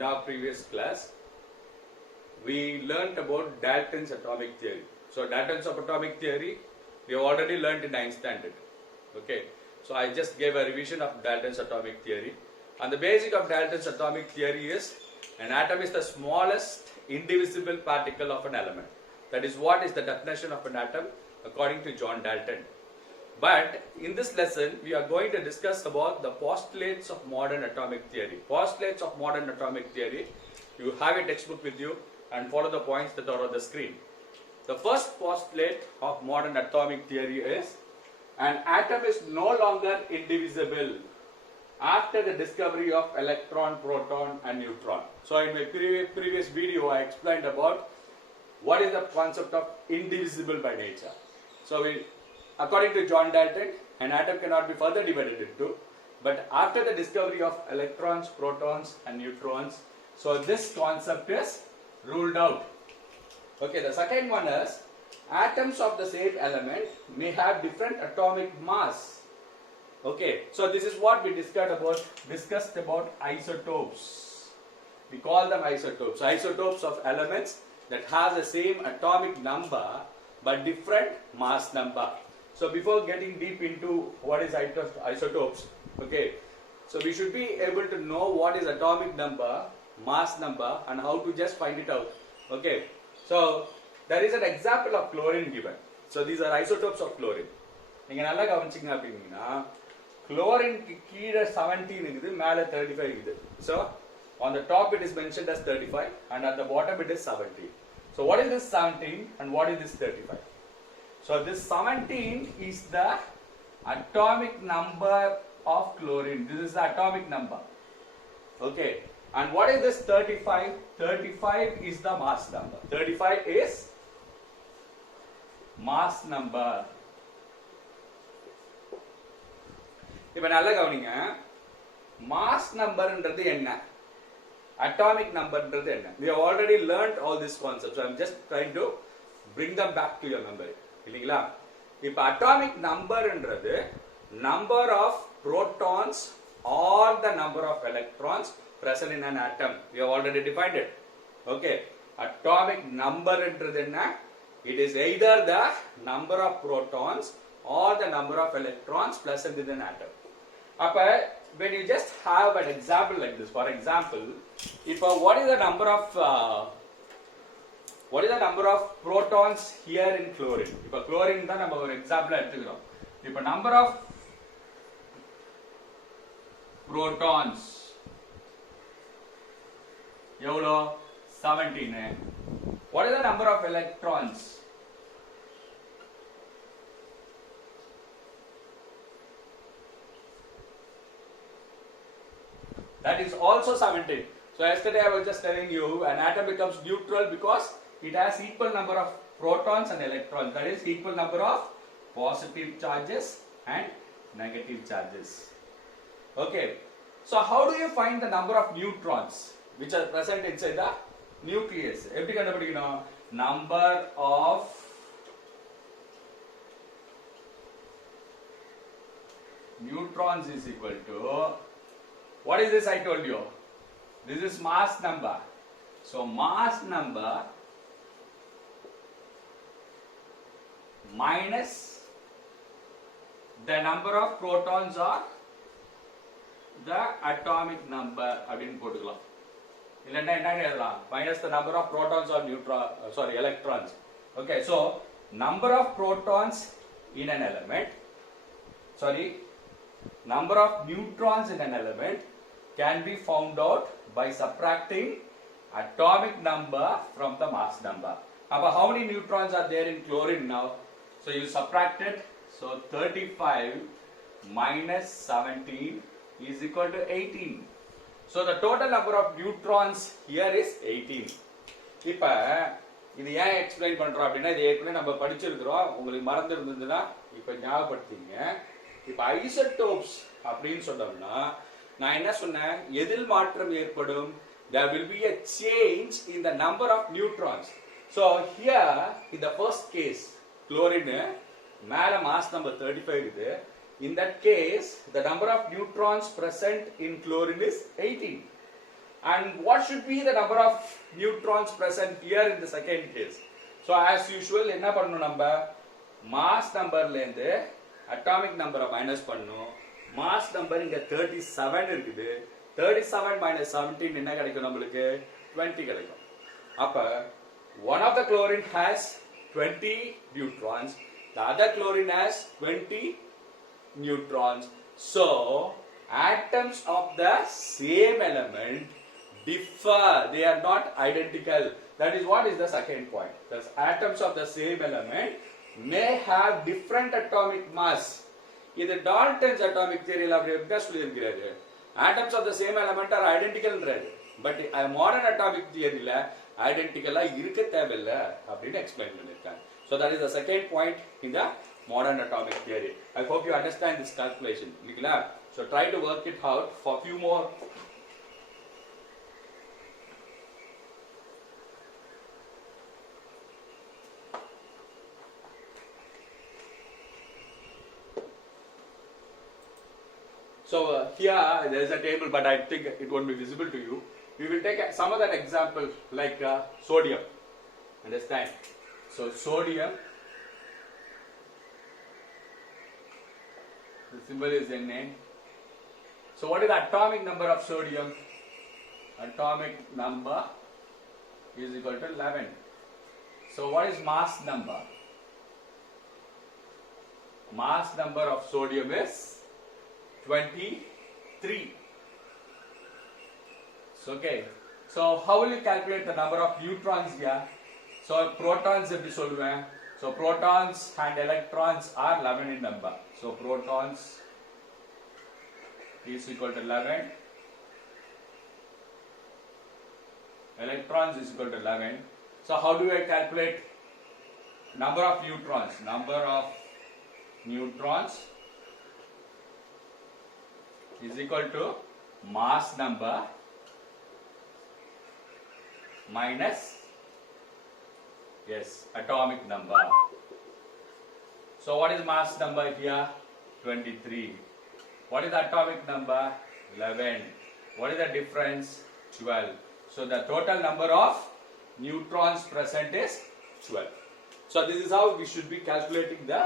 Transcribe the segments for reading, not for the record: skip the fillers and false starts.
In our previous class, we learnt about Dalton's atomic theory. So Dalton's atomic theory, we have already learnt in 9th standard. Okay, so I just gave a revision of Dalton's atomic theory. And the basic of Dalton's atomic theory is an atom is the smallest indivisible particle of an element. That is what is the definition of an atom according to John Dalton. But in this lesson, we are going to discuss about the postulates of modern atomic theory. Postulates of modern atomic theory, you have a textbook with you and follow the points that are on the screen. The first postulate of modern atomic theory is an atom is no longer indivisible after the discovery of electron, proton and neutron. So in my previous video, I explained about what is the concept of indivisible by nature. So according to John Dalton, an atom cannot be further divided into, but after the discovery of electrons, protons and neutrons, so this concept is ruled out. Okay, the second one is atoms of the same element may have different atomic mass. Okay, so this is what we discussed about isotopes. We call them isotopes. Isotopes of elements that have the same atomic number but different mass number. So before getting deep into what is isotopes, okay, so we should be able to know what is atomic number, mass number and how to just find it out. Okay, so there is an example of chlorine given. So these are isotopes of chlorine. நீங்க நல்லா கவனிச்சீங்க அப்படினா chlorine கீழ 17 இருக்குது, மேல 35 இருக்குது. So on the top it is mentioned as 35 and at the bottom it is 17. So what is this 17 and what is this 35? So this 17 is the atomic number of chlorine. This is the atomic number. Okay. And what is this 35? 35 is the mass number. 35 is mass number. இப்ப நல்லா கவனிங்க, mass number ன்றது என்ன, atomic number ன்றது என்ன. We have already learnt all these concepts. So I am just trying to bring them back to your memory. இல்லீங்களா? இப்ப atomic number ன்றது number of protons or the number of electrons present in an atom. We have already defined it. Okay, atomic number ன்றது என்ன? It is either the number of protons or the number of electrons present in an atom. அப்ப when you just have an example like this, for example, if what is the number of protons here in chlorine? இப்ப chlorine தான் நம்ம ஒரு example எடுத்துக்கிறோம். இப்ப number of protons எவ்வளோ? 17. What is the number of electrons? That is also 17. So yesterday I was just telling you an atom becomes neutral because it has equal number of protons and electrons. That is equal number of positive charges and negative charges. Okay. So how do you find the number of neutrons which are present inside the nucleus? எப்படி கண்டுபிடிக்கணும்? Number of neutrons is equal to, what is this I told you? This is mass number. So mass number minus the number of protons or the atomic number அப்படின்னு போட்டுக்கலாம். இல்லன்னா என்ன எழுதலாம்? Minus the number of protons or electrons. Okay, so number of protons in an element, number of neutrons in an element can be found out by subtracting atomic number from the mass number. Now how many neutrons are there in chlorine now? So you subtract it. So 35 minus 17 is equal to 18. So the total number of neutrons here is 18. இப்ப இது ஏன் explain பண்றோம் அப்படின்னா, இது ஏற்கனவே நம்ம படிச்சிருக்கிறோம், உங்களுக்கு மறந்து இருந்ததுன்னா இப்ப ஞாபகப்படுத்திங்க. இப்ப ஐசோடோப்ஸ் அப்படின்னு சொன்னோம்னா நான் என்ன சொன்னேன், எதில் மாற்றம் ஏற்படும்? There will be a change in the number of neutrons. So here in the first case chlorine மேல mass number 35 இருக்குது. In that case the number of neutrons present in chlorine is 18. And what should be the number of neutrons present here in the second case? So as usual, என்ன பண்ணணும் நம்ம mass numberல இருந்து atomic number minus பண்ணணும். Mass number இங்க 37 இருக்குது. 37 minus 17 என்ன கிடைக்கும் நம்மளுக்கு 20 கிடைக்கும். அப்ப one of the chlorine has 20 neutrons, the other chlorine has 20 neutrons. So atoms of the same element differ, they are not identical. That is what is the second point. The atoms of the same element may have different atomic mass. இது Dalton's atomic theory ல அப்படி எப்படி சொல்லியிருக்கிறாரு, atoms of the same element are identical ன்றாரு. But modern atomic theory ல identical-ஆ இருக்க தேவையில்லை அப்படின்னு explain பண்ணிருக்காங்க. So that is the second point in the modern atomic theory. I hope you understand this calculation. இல்லைங்களா? So try to work it out for few more. So here there is a table, but I think it won't be visible to you. We will take some other example like sodium. Understand? So sodium, the symbol is Na. So what is the atomic number of sodium? Atomic number is equal to 11. So what is mass number? Mass number of sodium is 23. So, okay. So how will you calculate the number of neutrons here? So protons எப்படி சொல்லுவேன்? So protons and electrons are 11 in number. So protons is equal to 11. Electrons is equal to 11. So how do I calculate number of neutrons? Number of neutrons is equal to mass number minus atomic number. So what is mass number here? 23. What is the atomic number? 11. What is the difference? 12. So the total number of neutrons present is 12. So this is how we should be calculating the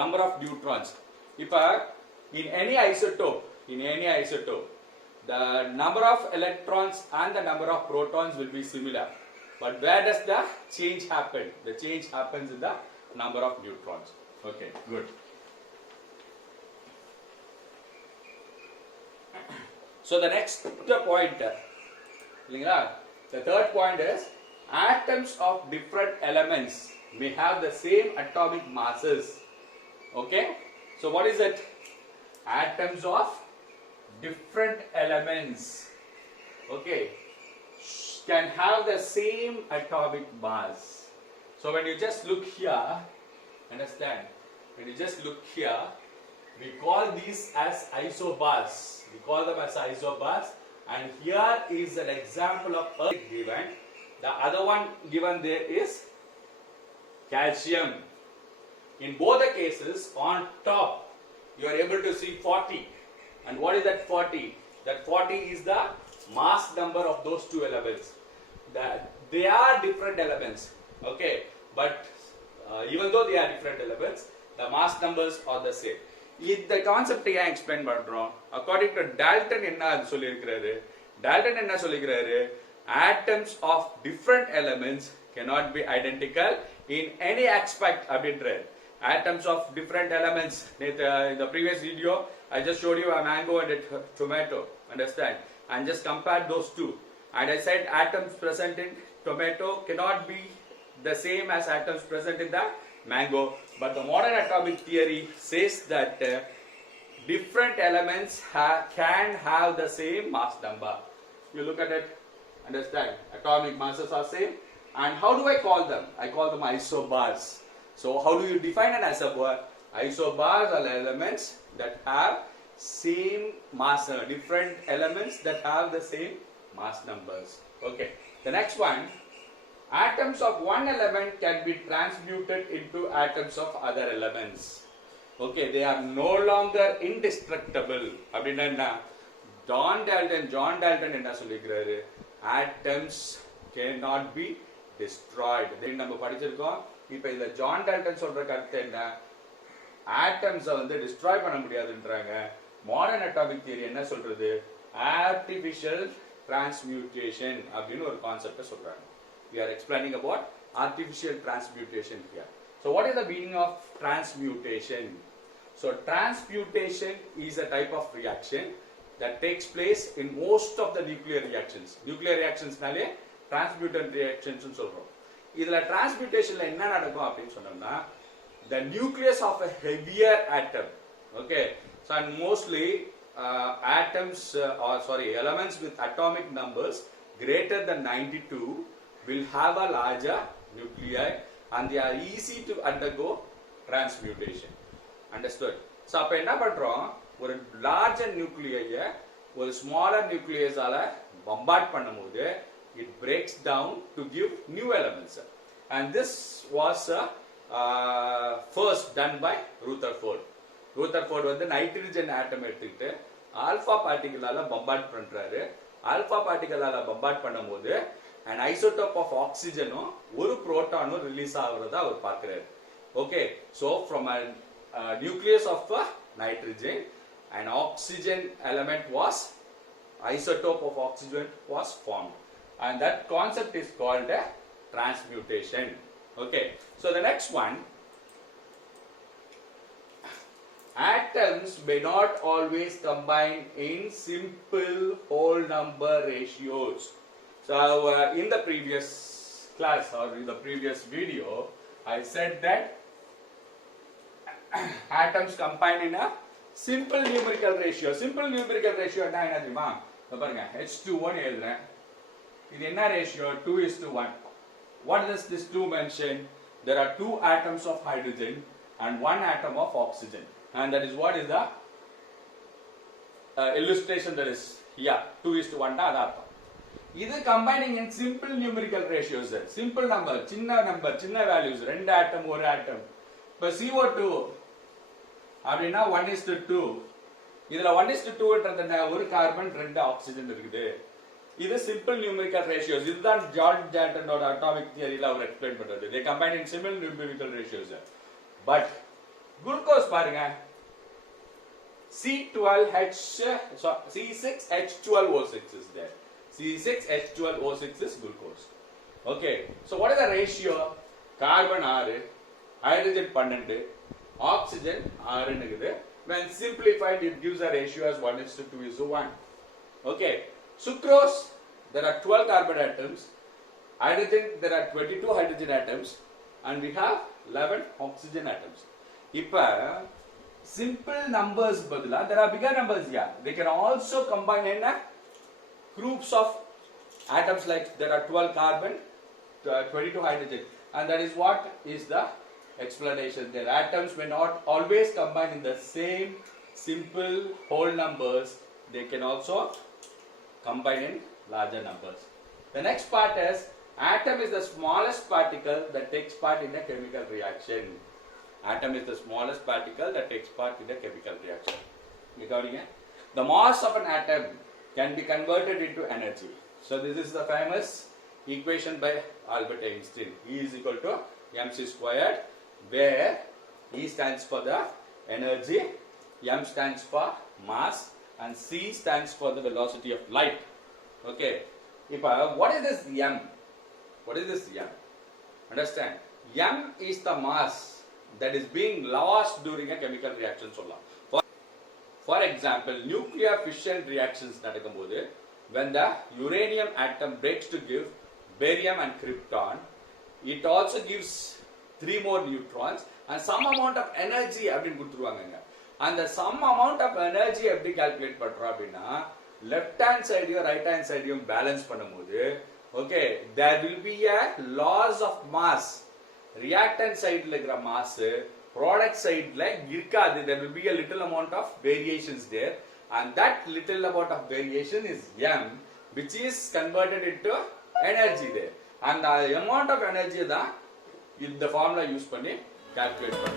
number of neutrons. If in any isotope, the number of electrons and the number of protons will be similar. But where does the change happen? The change happens in the number of neutrons. Okay, good. So the next point, the third point is atoms of different elements may have the same atomic masses. Okay, so what is it? Atoms of different elements, okay, can have the same atomic mass. So when you just look here, understand, when you just look here, we call these as isobars. We call them as isobars, and here is an example of earth given. The other one given there is calcium. In both the cases, on top you are able to see 40. And what is that 40? That 40 is the mass number of those two elements. That they are different elements, okay, but even though they are different elements, the mass numbers are the same. இந்த concept ஏன் explain பண்றோம்? According to Dalton என்ன சொல்லியிருக்கிறாரு? Dalton என்ன சொல்லியிருக்கிறாரு? Atoms of different elements cannot be identical in any aspect அப்படின்றாரு. Atoms of different elements. In the previous video, I just showed you a mango and a tomato. Understand? And just compared those two. And I said atoms present in tomato cannot be the same as atoms present in the mango. But the modern atomic theory says that different elements can have the same mass number. You look at it, understand? Atomic masses are same. And how do I call them? I call them isobars. So how do you define an isobar? Isobars are elements that have same mass, different elements that have the same mass numbers. Okay. The next one, atoms of one element can be transmuted into atoms of other elements. Okay, they are no longer indestructible. அப்படின்னா John Dalton என்ன சொல்லிக்கிறாரு? Atoms cannot be destroyed. இதை நம்ம படிச்சிருக்கோம். இப்போ இந்த John Dalton சொல்ற கருத்து என்ன? ஆட்டம்ஸை வந்து டிஸ்ட்ராய் பண்ண முடியாதுன்றாங்க. மாடர்ன் அட்டாமிக் தியரி என்ன சொல்றது? ஆர்டிஃபிஷியல் டிரான்ஸ்மியூட்டேஷன் அப்படின்னு ஒரு கான்செப்டை சொல்றாங்க. We are explaining about artificial transmutation here. So what is the meaning of transmutation? So transmutation is a type of reaction that takes place in most of the nuclear reactions. Nuclear reactions நாலே transmutant reactions னு சொல்றோம். இதுல transmutationல என்ன நடக்கும் அப்படினு சொன்னோம்னா the nucleus of a heavier atom, okay, so and mostly elements with atomic numbers greater than 92 will have a larger nuclei and they are easy to undergo transmutation. Understood? So அப்ப என்ன பண்றோம்? ஒரு larger nuclei ஒரு smaller nucleus ஆல bombard பண்ணும்போது it breaks down to give new elements, and this was first done by Rutherford. Rutherford வந்து nitrogen ஆட்டம் எடுத்துக்கிட்டு alpha பார்ட்டிகலால bombard பண்றாரு. ஆல்பா பார்ட்டிகலால bombard பண்ணும்போது an isotope of oxygenம் ஒரு புரோட்டானும் ரிலீஸ் ஆகுறத அவர் பார்க்கிறாரு. Okay, so from a nucleus of nitrogen, an oxygen element was isotope of oxygen was formed, and that concept is called a transmutation. Okay, so the next one, atoms may not always combine in simple whole number ratios. So in the previous class or in the previous video I said that atoms combine in a simple numerical ratio. Simple numerical ratio என்ன தெரியுமா? பாருங்க, H2O எழுதுறேன். இது என்ன ratio? 2:1. What does this 2 mention? There are 2 atoms of hydrogen and 1 atom of oxygen, and that is what is the illustration that is here. 2:1 தான் அர்த்தம். இது combining in simple numerical ratios. Simple number, சின்ன values, 2 atom 1 atom. இப்போ CO2 அப்படின்னா 1:2. இதுல 1:2ன்றது ஒரு carbon 2 oxygen இருக்குது. இது simple numerical ratios. இதுதான் ஜான் டால்டனோட அட்டாமிக் தியரியில அவர் எக்ஸ்பிளைன் பண்றது. They combine in simple numerical ratios. But glucose பாருங்க, C6H12O6 is there. C6H12O6 is glucose. Okay, so what is the ratio? Carbon 6, hydrogen 12, oxygen 6 இருக்குது. When simplified it gives a ratio as 1:2:1. Okay, sucrose, there are 12 carbon atoms. Hydrogen, there are 22 hydrogen atoms, and we have 11 oxygen atoms. இப்ப simple numbers பதிலா there are bigger numbers here. They can also combine in groups of atoms, like there are 12 carbon, 22 hydrogen, and that is what is the explanation. Their atoms may not always combine in the same simple whole numbers. They can also combine in larger numbers. The next part is atom is the smallest particle that takes part in a chemical reaction. Atom is the smallest particle that takes part in a chemical reaction. The mass of an atom can be converted into energy. So this is the famous equation by Albert Einstein. E is equal to mc squared, where E stands for the energy, m stands for mass, and c stands for the velocity of light. Okay, what is this m? What is this m? Understand, m is the mass that is being lost during a chemical reaction. For example, nuclear fission reactions நடக்கும்போது, when the uranium atom breaks to give barium and krypton, it also gives 3 more neutrons and some amount of energy அப்படின்னு கொடுத்துருவாங்க. அந்த some amount of energy எப்படி calculate பண்றோம் அப்படின்னா, left hand சைடையும் right hand சைடையும் balance பண்ணும்போது, okay, there will be a loss of mass. Reactant side இருக்கிற mass, product side இருக்காது. There will be a little amount of variations there, and that little amount of variation is m, which is converted into energy there, and the amount of energy தான் இந்த formula use பண்ணி calculate பண்ணுவோம்.